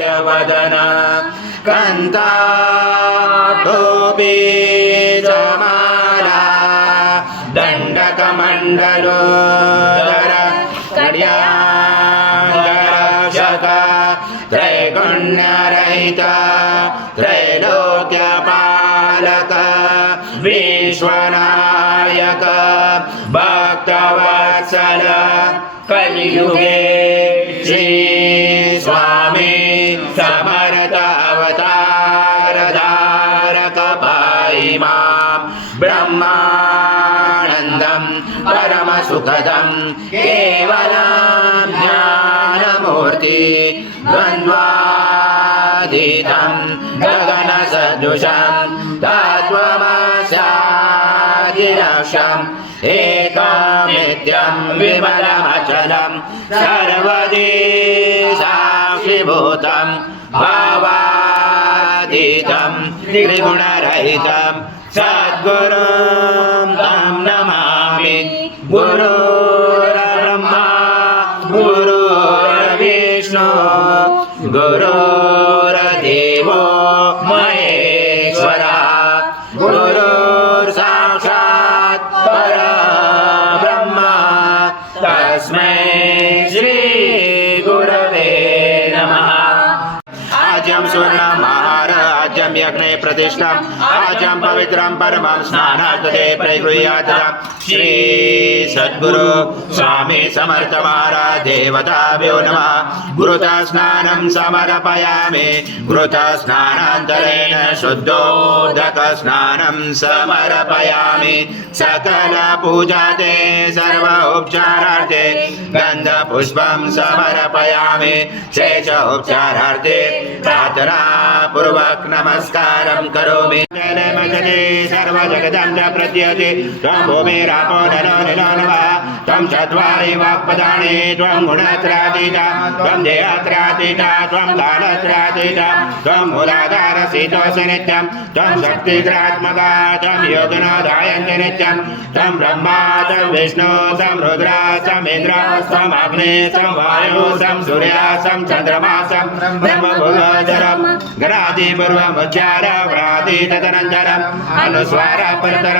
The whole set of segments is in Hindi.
वदना कंता टोपी जमाला दंडकमंडलोदर कड्याङ्गरक्षक त्रैगुण्यरहित त्रैलोक्यपालक विश्वनायक भक्तवत्सल कलियुगे श्री स्वामी समर्थ अवतार धारक पाहि मां ब्रह्मानंदं परम सुखदं केवलं ज्ञानमूर्ति द्वन्द्वातीतं गगन सदृशं तत्त्वमस्यादिलक्ष्यम् एकमित्यं विमलमचलं सर्वदी साक्षिभूतं भावातीतं त्रिगुणरहितं सद्गुरुं तं नमामि। गुरुर्ब्रह्मा गुरुर्विष्णु गुरुर्देवो महेश्वरः गुरुर्साक्षात् परब्रह्म तस्मै श्री गुरवे नमः। आज्यं स्वर्णमहार आज्यं यज्ञे प्रतिष्ठम् आज्यं पवित्रं परमं स्नानार्थे प्रगृह्यात् श्री सद्गुरु स्वामी समर्थ महाराज देवताभ्यो नमः। गुरुतः स्नानं समर्पयामि गुरुतः स्नानान्तरेण शुद्धोदक स्नानं समर्पयामि। सकल पूजाते सर्व उपचारार्थे गन्धपुष्पं समर्पयामि। शेष उपचारार्थे प्रार्थना पूर्वक नमस्कारं करोमि। जलमजते सर्वजगतं च प्रत्यते त्वं भूमिरापो नरो निलो नमः। त्वं चत्वारि वाक्पदानि त्वं गुणत्रयातीता त्वं देहत्रयातीता त्वं कालत्रयातीता त्वं मूलाधारशीतोऽसि नित्यं त्वं शक्तित्रात्मका त्वं योगनाधायन्ति नित्यं त्वं ब्रह्मा त्वं विष्णु त्वं रुद्रा त्वं इन्द्र त्वं अग्नि त्वं वायु त्वं सूर्य त्वं चन्द्रमा त्वं ब्रह्मभुवोदरं गणादिपूर्वमुच्चार व्राति तदनन्तरम् अनुस्वार परतर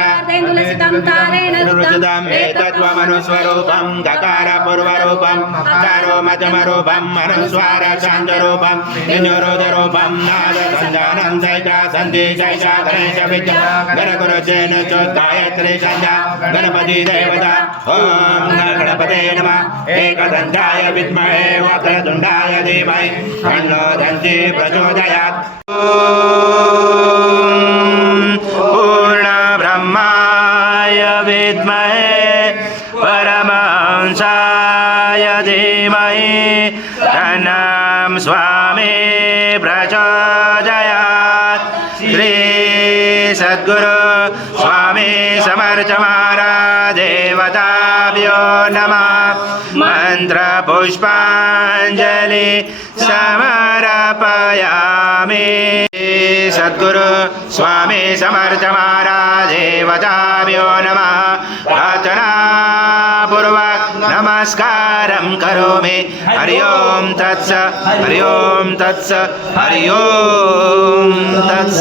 रुचितं एतत्त्वमनुस्वरूपं गकार पूर्वरूपं कारो मध्यमरूपं अनुस्वार शान्तरूपं निजोरुदरूपं नादसञ्जानं सैता सन्धि शैषा गणेश विद्या गणगुरुजेन चोत्गायत्री सन्ध्या गणपति देवता ॐ गणपते नमः। एकदन्ताय विद्महे वक्रतुण्डाय धीमहि तन्नो दन्ति प्रचोदयात्। पूर्णब्रह्माय विद्महे परमहंसाय धीमहि तन्नो स्वामी प्रचोदयात्। श्री सद्गुरु स्वामी समर्थ महाराज देवताभ्यो नमः। मंत्र पुष्पांजलि समर्पयामि। सद्गुरु स्वामी समर्थ महाराज देवताभ्यो नमः। प्रार्थना पूर्वक नमस्कारं करोमि। हरि ओम तत्स हरि ओम तत्स हरि ओम तत्स।